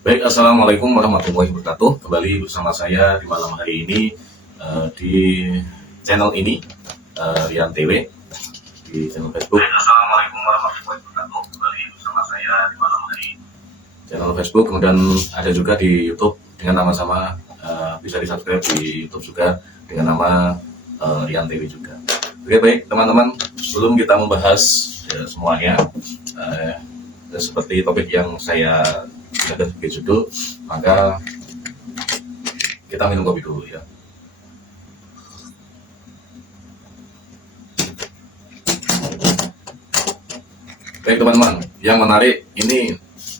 Baik, Assalamualaikum warahmatullahi wabarakatuh. Kembali bersama saya di malam hari ini di channel ini, Rian TV, di channel Facebook. Baik, Assalamualaikum warahmatullahi wabarakatuh. Kembali bersama saya di malam hari ini. Channel Facebook, kemudian ada juga di YouTube dengan nama sama, bisa di subscribe di YouTube juga dengan nama Rian TV juga. Oke, baik teman-teman, sebelum kita membahas semuanya, seperti topik yang saya ada sebagai judul, maka kita minum kopi dulu ya. Baik teman-teman, yang menarik ini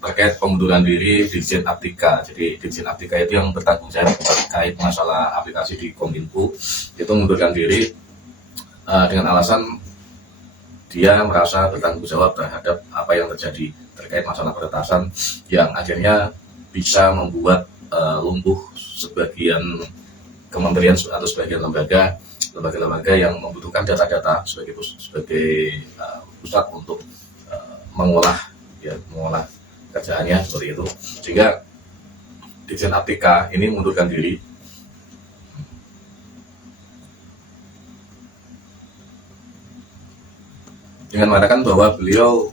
terkait pengunduran diri Dirjen Aptika. Jadi Dirjen Aptika itu yang bertanggung jawab terkait masalah aplikasi di Kominfo, itu mengundurkan diri dengan alasan dia merasa bertanggung jawab terhadap apa yang terjadi terkait masalah peretasan yang akhirnya bisa membuat lumpuh sebagian kementerian atau sebagian lembaga-lembaga yang membutuhkan data-data sebagai pusat untuk mengolah kerjaannya seperti itu, sehingga Dirjen Aptika ini mengundurkan diri dengan mengatakan bahwa beliau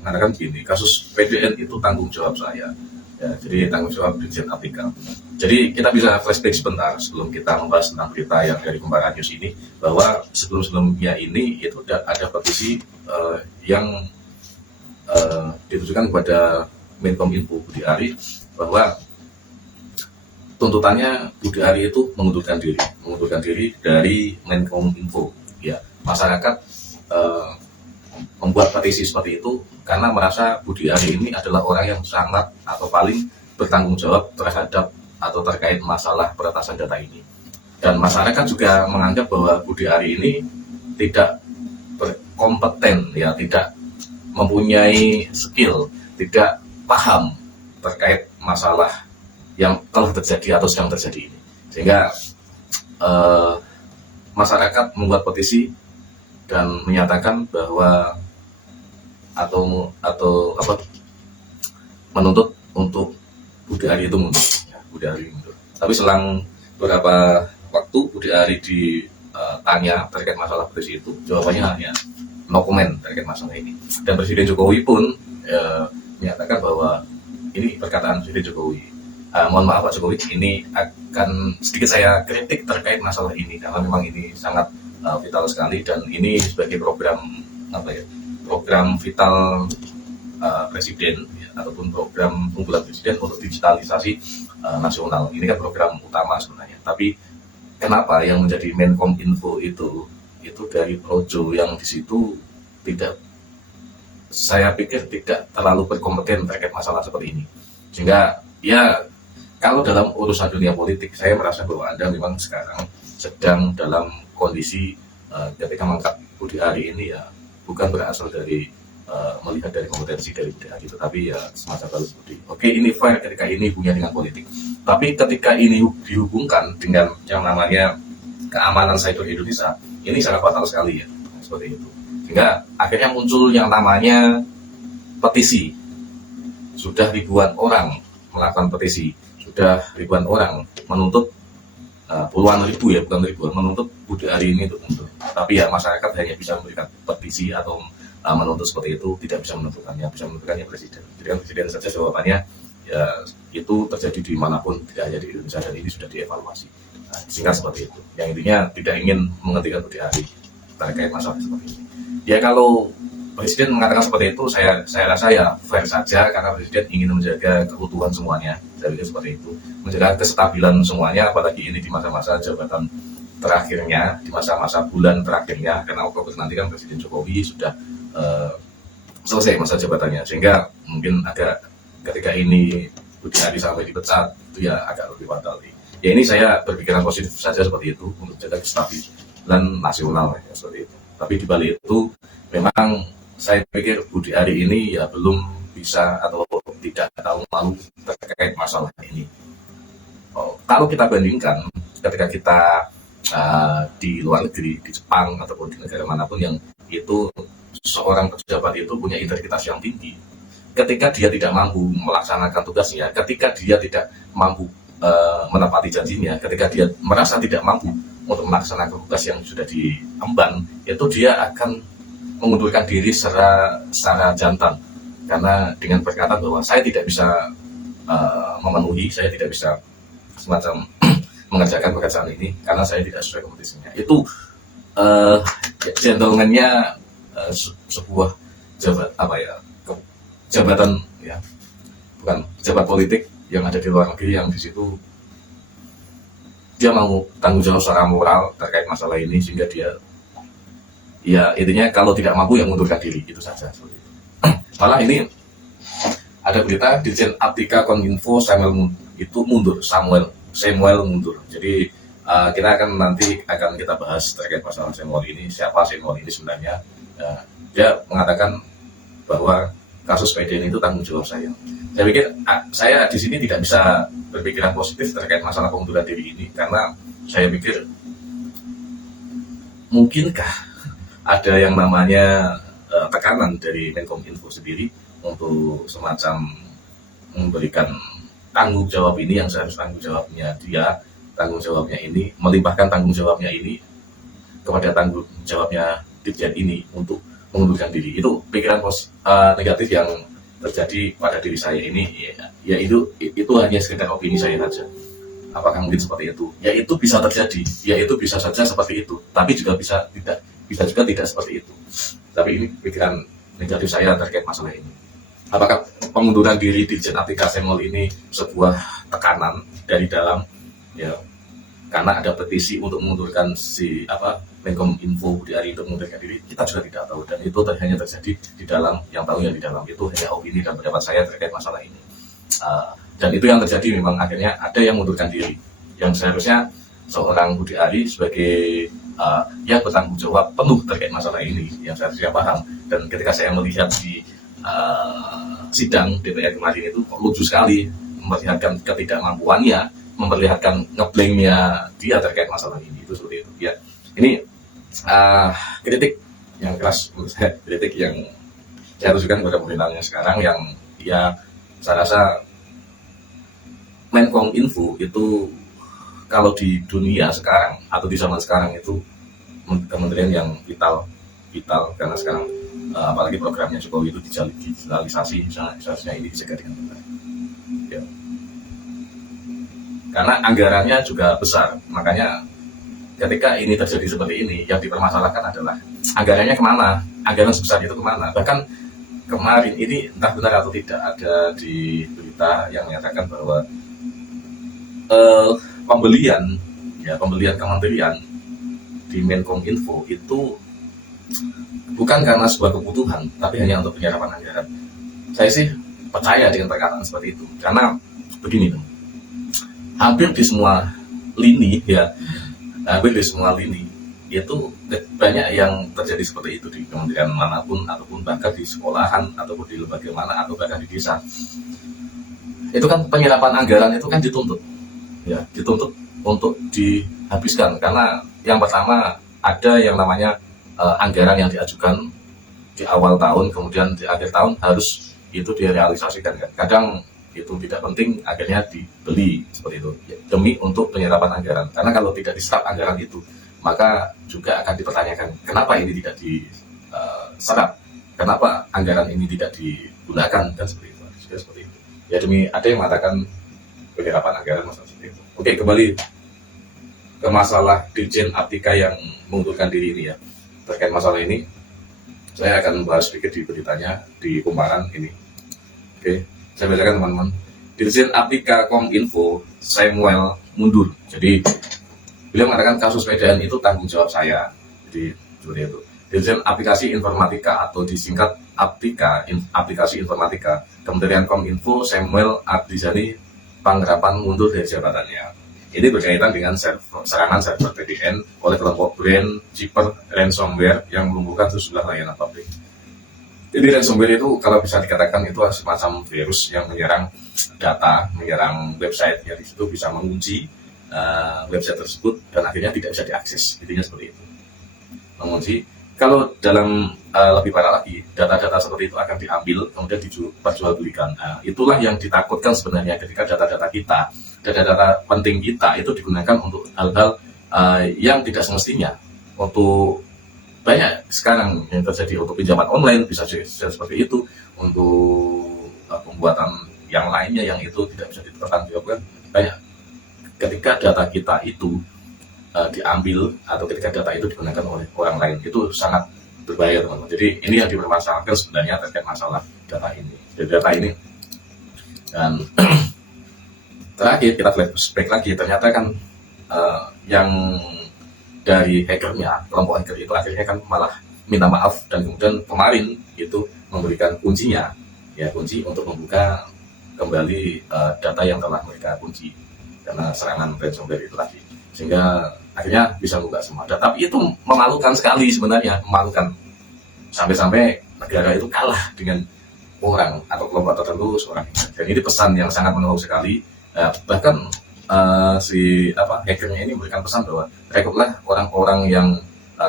mengatakan begini, kasus PDN itu tanggung jawab saya ya, jadi tanggung jawab Dirjen Aptika. Jadi kita bisa flashback sebentar sebelum kita membahas tentang berita yang dari Kumparan News ini, bahwa sebelum-sebelumnya ini itu ada petisi yang ditujukan kepada Menkominfo Budi Ari, bahwa tuntutannya Budi Ari itu mengundurkan diri dari Menkominfo ya. Masyarakat membuat petisi seperti itu karena merasa Budi Ari ini adalah orang yang sangat atau paling bertanggung jawab terhadap atau terkait masalah peretasan data ini. Dan masyarakat juga menganggap bahwa Budi Ari ini tidak berkompeten ya, tidak mempunyai skill, tidak paham terkait masalah yang telah terjadi atau sedang terjadi ini. Sehingga masyarakat membuat petisi dan menyatakan bahwa menuntut untuk Budi Ari itu mundur ya, Tapi selang beberapa waktu Budi Ari ditanya terkait masalah petisi itu, jawabannya hanya no comment terkait masalah ini. Dan Presiden Jokowi pun menyatakan bahwa ini perkataan Presiden Jokowi. Mohon maaf Pak Jokowi, ini akan sedikit saya kritik terkait masalah ini karena memang ini sangat vital sekali, dan ini sebagai program vital Presiden ya, ataupun program unggulan Presiden untuk digitalisasi nasional. Ini kan program utama sebenarnya. Tapi kenapa yang menjadi Menkominfo itu dari Projo yang di situ saya pikir tidak terlalu berkompeten terkait masalah seperti ini. Sehingga ya, kalau dalam urusan dunia politik, saya merasa bahwa Anda memang sekarang sedang dalam kondisi ketika mengangkat Budi Ari ini ya, bukan berasal dari melihat dari kompetensi dari Budi Ari, tetapi ya semacam balas budi. Oke, ini fair ketika ini hubungannya dengan politik. Tapi ketika ini dihubungkan dengan yang namanya keamanan cyber Indonesia, ini sangat fatal sekali ya, seperti itu. Sehingga akhirnya muncul yang namanya petisi. Sudah ribuan orang melakukan petisi, sudah ribuan orang menuntut, puluhan ribu ya, bukan ribuan, menuntut Budi Ari ini untuk mundur. Tapi ya masyarakat hanya bisa memberikan petisi atau menuntut seperti itu, tidak bisa menentukannya. Bisa menentukannya Presiden. Jadi kan Presiden saja jawabannya ya, itu terjadi di manapun, tidak hanya di Indonesia, dan ini sudah dievaluasi. Singkat seperti itu. Yang intinya tidak ingin menghentikan Budi Ari terkait masalah seperti ini. Ya kalau Presiden mengatakan seperti itu, saya rasa ya fair saja, karena Presiden ingin menjaga keutuhan semuanya. Jadi seperti itu, menjaga kestabilan semuanya, apalagi ini di masa-masa jabatan terakhirnya, di masa-masa bulan terakhirnya, karena Oktober nanti kan Presiden Jokowi sudah selesai masa jabatannya, sehingga mungkin agak ketika ini Budi Ari sampai dipecat itu ya agak lebih fatal. Ya ini saya berpikiran positif saja seperti itu untuk jaga kestabilan nasional ya, seperti itu. Tapi di balik itu memang saya pikir Budi Ari ini ya belum bisa atau tidak tahu malu terkait masalah ini. Kalau kita bandingkan ketika kita di luar negeri, di Jepang ataupun di negara manapun yang itu seorang pejabat itu punya integritas yang tinggi, ketika dia tidak mampu melaksanakan tugasnya, ketika dia tidak mampu menepati janjinya, ketika dia merasa tidak mampu untuk melaksanakan tugas yang sudah diemban, itu dia akan mengundurkan diri secara jantan, karena dengan berkata bahwa saya tidak bisa memenuhi, saya tidak bisa semacam mengerjakan pekerjaan ini karena saya tidak sesuai kompetisinya. Itu gentleman-nya sebuah jabatan ya, bukan pejabat politik yang ada di luar negeri, yang di situ dia mau tanggung jawab secara moral terkait masalah ini, sehingga dia ya intinya kalau tidak mampu ya mundurkan diri, itu saja seperti itu. Malah ini ada berita Dirjen Aptika Kominfo Samuel itu mundur, Samuel mundur. Jadi kita nanti akan kita bahas terkait masalah Samuel ini, siapa Samuel ini sebenarnya. Dia mengatakan bahwa kasus PDN itu tanggung jawab saya. Saya pikir saya di sini tidak bisa berpikiran positif terkait masalah pengunduran diri ini, karena saya pikir mungkinkah ada yang namanya tekanan dari Menkominfo sendiri untuk semacam memberikan tanggung jawab ini yang seharusnya tanggung jawabnya dia, tanggung jawabnya ini, melimpahkan tanggung jawabnya ini kepada tanggung jawabnya Dirjen ini untuk mengundurkan diri. Itu pikiran negatif yang terjadi pada diri saya ini, ya itu hanya sekedar opini saya saja. Apakah mungkin seperti itu? Ya itu bisa terjadi, ya itu bisa saja seperti itu, tapi juga bisa juga tidak seperti itu. Tapi ini pikiran negatif saya terkait masalah ini. Apakah pengunduran diri Dirjen Aptika Samuel ini sebuah tekanan dari dalam, ya, karena ada petisi untuk mengundurkan si Menkominfo Budi Ari untuk mengundurkan diri, kita juga tidak tahu, dan itu hanya terjadi di dalam, yang tahu yang di dalam itu hanya opini dan pendapat saya terkait masalah ini. Dan itu yang terjadi, memang akhirnya ada yang mengundurkan diri, yang seharusnya seorang Budi Ari sebagai yang bertanggung jawab penuh terkait masalah ini, yang seharusnya paham. Dan ketika saya melihat di sidang DPR kemarin itu lucu sekali, memperlihatkan ketidakmampuannya, memperlihatkan ngeblame-nya dia terkait masalah ini, itu seperti itu ya. Ini kritik yang keras menurut saya, kritik yang saya tujukan kepada pemerintahnya sekarang, yang ya saya rasa Menkominfo itu kalau di dunia sekarang atau di zaman sekarang itu kementerian yang vital, karena sekarang apalagi programnya Jokowi itu digitalisasi, seharusnya ini dijaga dengan benar ya. Karena anggarannya juga besar, makanya ketika ini terjadi seperti ini, yang dipermasalahkan adalah anggarannya kemana, anggaran sebesar itu kemana. Bahkan kemarin ini entah benar atau tidak, ada di berita yang menyatakan bahwa pembelian kementerian di Menkominfo itu bukan karena sebuah kebutuhan, tapi hanya untuk penyerapan anggaran. Saya sih percaya dengan perkataan seperti itu, karena begini, hampir di semua lini itu banyak yang terjadi seperti itu di kementerian manapun, ataupun bahkan di sekolahan, ataupun di lembaga mana, atau bahkan di desa. Itu kan penyerapan anggaran itu kan dituntut untuk dihabiskan, karena yang pertama ada yang namanya anggaran yang diajukan di awal tahun, kemudian di akhir tahun harus itu direalisasikan kan. Kadang itu tidak penting, akhirnya dibeli seperti itu demi untuk penyerapan anggaran. Karena kalau tidak diserap anggaran itu, maka juga akan dipertanyakan kenapa ini tidak diserap, kenapa anggaran ini tidak digunakan, kan seperti itu. Seperti itu. Ya demi ada yang mengatakan penyerapan anggaran, masalah seperti itu. Oke, kembali ke masalah Dirjen Aptika yang mengundurkan diri ini ya. Terkait masalah ini, saya akan membahas sedikit di beritanya di Kumparan ini. Oke, saya bacakan teman-teman. Dirjen Aptika Kominfo Samuel mundur. Jadi beliau mengatakan kasus PDN itu tanggung jawab saya. Jadi seperti itu. Dirjen Aplikasi Informatika atau disingkat Aptika, Aplikasi Informatika, Kementerian Kominfo Samuel Abdizani Panggerapan mundur dari jabatannya. Ini berkaitan dengan serangan server PDN oleh kelompok brand Jipper ransomware yang melumpuhkan sejumlah layanan publik. Jadi ransomware itu kalau bisa dikatakan itu semacam virus yang menyerang data, menyerang website, yang di situ bisa mengunci website tersebut dan akhirnya tidak bisa diakses. Intinya seperti itu. Mengunci. Kalau dalam lebih parah lagi, data-data seperti itu akan diambil kemudian diperjualbelikan. Nah, itulah yang ditakutkan sebenarnya ketika data-data kita, data-data penting kita itu digunakan untuk hal-hal yang tidak semestinya. Untuk banyak sekarang yang terjadi untuk pinjaman online bisa seperti itu, untuk pembuatan yang lainnya yang itu tidak bisa dipertanggungjawabkan banyak. Ketika data kita itu diambil atau ketika data itu digunakan oleh orang lain, itu sangat berbahaya teman-teman. Jadi ini yang dipermasalahkan sebenarnya terkait masalah data ini. Jadi data ini, dan terakhir kita flashback lagi, ternyata kan yang dari hackernya, kelompok hacker itu akhirnya kan malah minta maaf dan kemudian kemarin itu memberikan kuncinya, ya kunci untuk membuka kembali data yang telah mereka kunci karena serangan ransomware itu tadi, sehingga akhirnya bisa buka semua data. Tapi itu memalukan sekali sebenarnya, memalukan sampai-sampai negara itu kalah dengan orang atau kelompok tertentu seorang. Dan ini pesan yang sangat menolong sekali. Bahkan si hackernya ini memberikan pesan bahwa rekrutlah orang-orang yang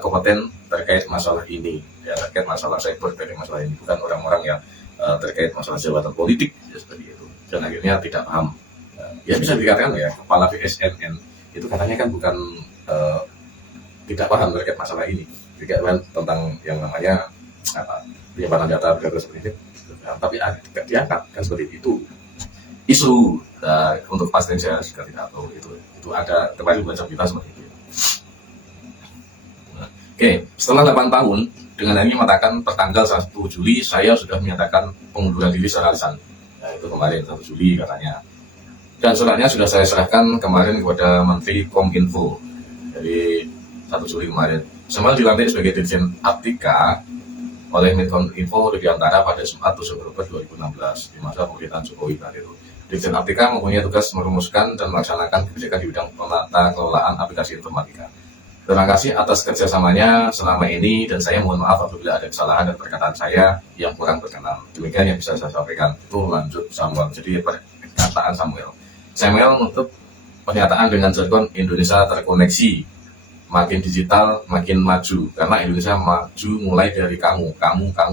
kompeten terkait masalah ini, ya, terkait masalah cyber, terkait masalah ini, bukan orang-orang yang terkait masalah jabatan politik, ya, seperti itu. Dan akhirnya tidak paham. Ya bisa dikatakan ya, kepala BSNN itu katanya kan bukan tidak paham terkait masalah ini, tidak paham tentang yang namanya penyimpanan data seperti itu, tapi tidak diangkat kan seperti itu. Isu untuk pasien saya juga tidak tahu itu ada kemarin baca berita seperti itu. Oke, setelah 8 tahun dengan ini mengatakan pertanggal 1 Juli saya sudah menyatakan pengunduran diri secara lisan. Nah, itu kemarin 1 Juli katanya. Dan suratnya sudah saya serahkan kemarin kepada Menteri Kominfo. Jadi 1 Juli kemarin. Semula dilantik sebagai Dirjen Aptika oleh Menkominfo Rudiantara pada Jumat 7 Oktober 2016 di masa pemerintahan Jokowi tadi itu. Dirjen Aptika mempunyai tugas merumuskan dan melaksanakan kebijakan di bidang penata kelolaan aplikasi informatika. Terima kasih atas kerjasamanya selama ini dan saya mohon maaf apabila ada kesalahan dan perkataan saya yang kurang berkenan. Demikian yang bisa saya sampaikan. Itu lanjut Samuel. Jadi perkataan Samuel menutup pernyataan dengan jargon Indonesia terkoneksi, makin digital, makin maju. Karena Indonesia maju mulai dari kamu,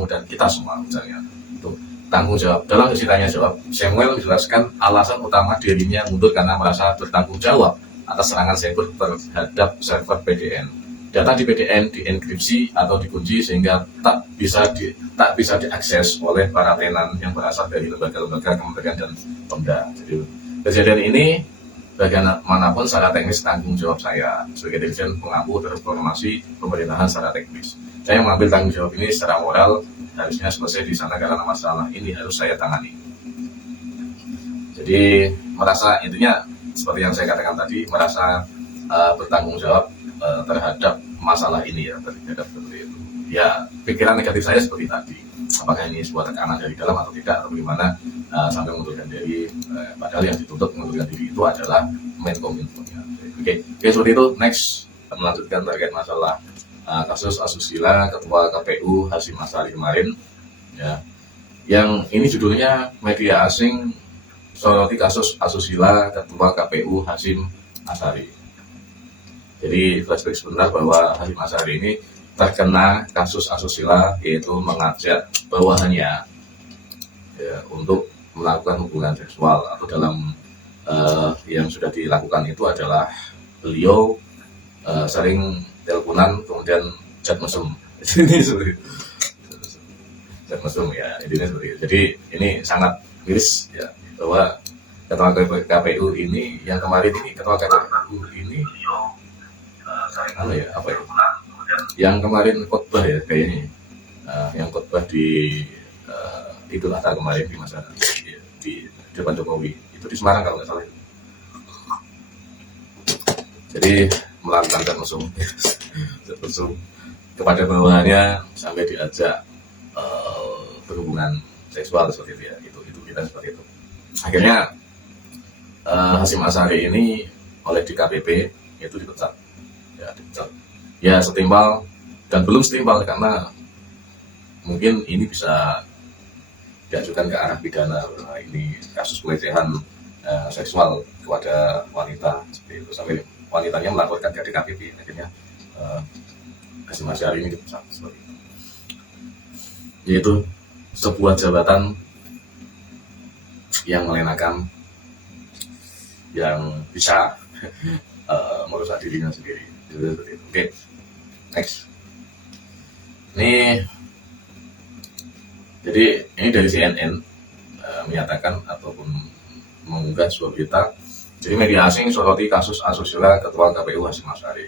dan kita semua misalnya. Itu tanggung jawab. Dalam sesi tanya jawab, Samuel menjelaskan alasan utama dirinya mundur karena merasa bertanggung jawab atas serangan cyber terhadap server PDN. Data di PDN dienkripsi atau dikunci sehingga tak bisa diakses oleh para tenan yang berasal dari lembaga-lembaga kementerian dan Pemda. Jadi kejadian ini bagaimanapun secara teknis tanggung jawab saya sebagai Dirjen Pengampu Transformasi Pemerintahan secara teknis. Saya mengambil tanggung jawab ini secara moral, harusnya selesai di sana karena masalah ini harus saya tangani. Jadi merasa intinya seperti yang saya katakan tadi, merasa bertanggung jawab terhadap masalah ini ya, terhadap seperti itu. Ya pikiran negatif saya seperti tadi. Apakah ini sebuah tekanan dari dalam atau tidak, atau bagaimana sampai mengundurkan diri, padahal yang dituntut mengundurkan diri itu adalah Menkominfo. Oke, seperti itu. Next, melanjutkan terkait masalah kasus asusila Ketua KPU Hasyim Asyari kemarin, ya, yang ini judulnya media asing soroti kasus asusila Ketua KPU Hasyim Asyari. Jadi flashback sebentar bahwa Hasyim Asyari ini terkena kasus asusila, yaitu mengajak bawahannya ya, untuk melakukan hubungan seksual, atau dalam yang sudah dilakukan itu adalah beliau sering teleponan kemudian chat mesum. Ini seperti chat mesum ya, intinya seperti itu. Jadi ini sangat miris ya, bahwa Ketua KPU ini yang kemarin ini, Ketua KPU ini yang kemarin khotbah ya kayaknya, yang khotbah di Idul Adha kemarin di masa di depan Jokowi itu di Semarang kalau nggak salah. Jadi melakukan mesum kepada bawahannya sampai diajak berhubungan seksual seperti itu ya, itu kita seperti itu. Akhirnya Hasyim Asyari ini oleh DKPP itu dipecat. Ya setimpal dan belum setimpal karena mungkin ini bisa diajukan ke arah pidana. Ini kasus pelecehan seksual kepada wanita seperti itu, sampai wanitanya melaporkan ke DKPP. Akhirnya Hasyim Asyari ini dipecat seperti itu. yaitu sebuah jabatan yang melenakan, yang bisa merusak dirinya sendiri. Oke, next. Jadi ini dari CNN menyatakan ataupun mengunggah sebuah berita. Jadi media asing soroti kasus asusila Ketua KPU Hasyim Asyari.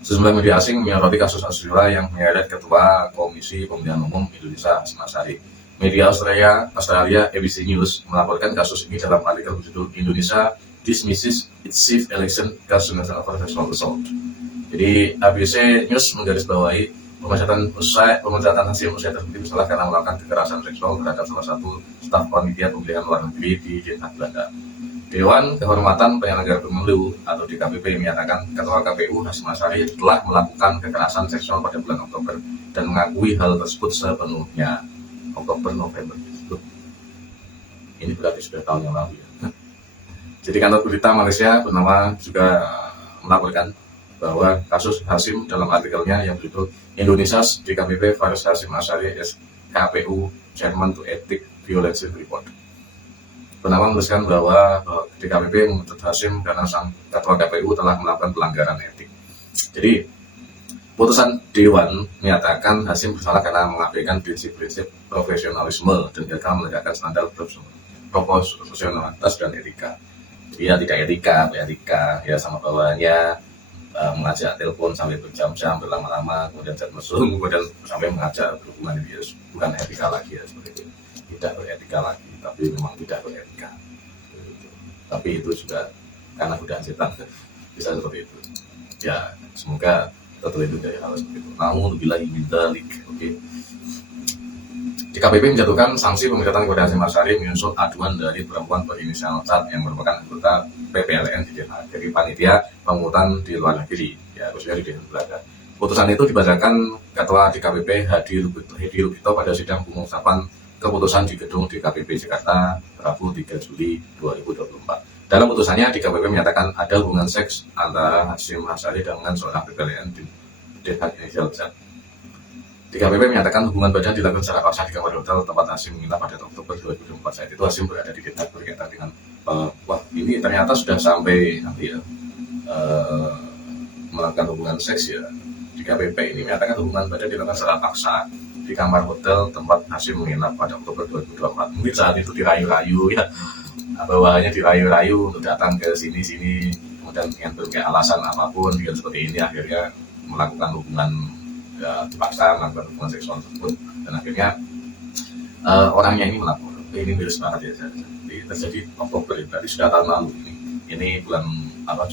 Sejumlah media asing menyoroti kasus asusila yang menyeret Ketua Komisi Pemilihan Umum Indonesia Hasyim Asyari. Media Australia ABC News melaporkan kasus ini dalam artikel berjudul Indonesia Dismisses its Chief Election Commissioner over Sexual Assault. Jadi ABC News menggarisbawahi pemecatan Hasyim usai terbukti bersalah karena melakukan kekerasan seksual terhadap salah satu staf panitia pemilihan luar negeri di Den Haag, Belanda. Dewan Kehormatan Penyelenggara Pemilu atau DKPP menyatakan Ketua KPU Hasyim Asyari telah melakukan kekerasan seksual pada bulan Oktober dan mengakui hal tersebut sepenuhnya. Oktober-November ini berarti sudah tahun yang lalu ya. Jadi kantor berita Malaysia bernama juga melaporkan bahwa kasus Hasyim dalam artikelnya yang berjudul Indonesia DKPP Faris Hasyim Asyari KPU Chairman to Ethic Violence Report. Bernama menuliskan bahwa DKPP menuntut Hasyim karena sang Ketua KPU telah melakukan pelanggaran etik. Jadi putusan Dewan menyatakan Hasyim bersalah karena mengabaikan prinsip-prinsip profesionalisme dan gagal menegakkan standar profesionalitas dan etika. Dia tidak etika, ya sama bawahnya mengajak telepon sampai berjam-jam berlama-lama, kemudian chat mesum, kemudian sampai mengajak berhubungan dia bukan etika lagi ya, seperti itu. Tidak beretika lagi, tapi memang tidak beretika. Tapi itu juga karena godaan setan bisa seperti itu. Ya semoga terlindung dari hal seperti itu. Namun bila ingin balik, oke. DKPP menjatuhkan sanksi pemecatan kepada Hasyim Asyari menyusul aduan dari perempuan berinisial Cat yang merupakan anggota PPLN di Den Haag, dari panitia pemungutan di luar negeri, ya khususnya di Den Haag, Belanda. Putusan itu dibacakan Ketua DKPP Hadi Lugito pada sidang pengucapan keputusan di gedung DKPP Jakarta Rabu 3 Juli 2024. Dalam putusannya, DKPP menyatakan ada hubungan seks antara Hasyim Asyari dengan seorang PPLN di Den Haag inisial Cat. DKPP menyatakan hubungan badan dilakukan secara paksa di kamar hotel tempat Hasyim menginap pada Oktober 2024. Saat itu Hasyim berada di Den Haag berkaitan dengan wah ini ternyata sudah sampai melakukan hubungan seks ya. DKPP ini menyatakan hubungan badan dilakukan secara paksa di kamar hotel tempat Hasyim menginap pada Oktober 2024. Mungkin saat itu dirayu-rayu ya, bawahannya dirayu-rayu untuk datang ke sini, kemudian dengan berbagai alasan apapun, dengan seperti ini akhirnya melakukan hubungan ya, dipaksa melakukan hubungan seksual tersebut, dan akhirnya orangnya ini melapor. Ini miris banget ya, jadi terjadi Oktober, berarti sudah tahun lalu ini bulan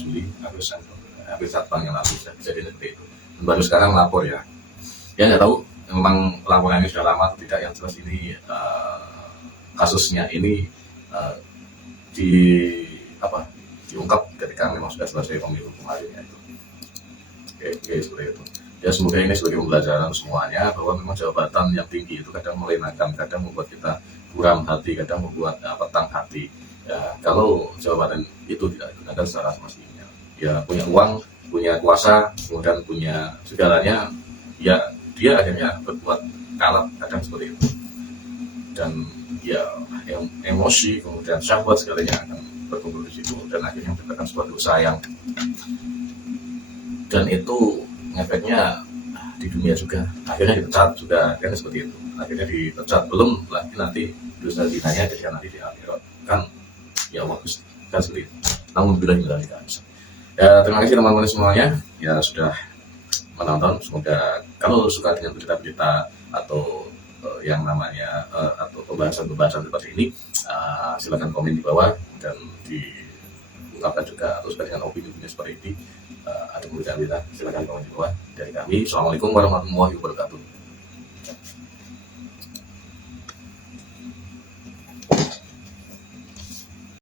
Juli, hampir 1 tahun yang lalu jadi seperti itu. Dan baru sekarang melapor ya nggak tahu memang laporannya sudah lama atau tidak. Yang jelas ini kasusnya ini diungkap ketika memang sudah selesai pemilu kemarin ya itu. Oke, seperti itu. Ya semoga ini sebagai pembelajaran semuanya bahwa memang jabatan yang tinggi itu kadang melenakan, kadang membuat kita buram hati, kadang membuat petang hati. Ya, kalau jabatan itu tidak digunakan secara semestinya, ya punya uang, punya kuasa, kemudian punya segalanya, ya dia akhirnya berbuat kalap kadang seperti itu. Dan ya emosi, kemudian syahwat segalanya akan berkumpul di situ, dan akhirnya menciptakan sebuah dosa yang dan itu efeknya di dunia juga, akhirnya dipecat juga kan seperti itu, akhirnya dipecat, belum lagi nanti dosa zinanya ketika nanti di akhirat kan ya bagus kan seperti itu. Namun bila dilakukan ya, terima kasih teman-teman semuanya ya sudah menonton. Semoga kalau suka dengan berita-berita atau yang namanya atau pembahasan seperti ini, silakan komen di bawah dan diungkapkan juga, atau suka dengan opini-opini seperti ini, ada berita-berita silakan komen di bawah dari kami. Assalamualaikum warahmatullahi wabarakatuh.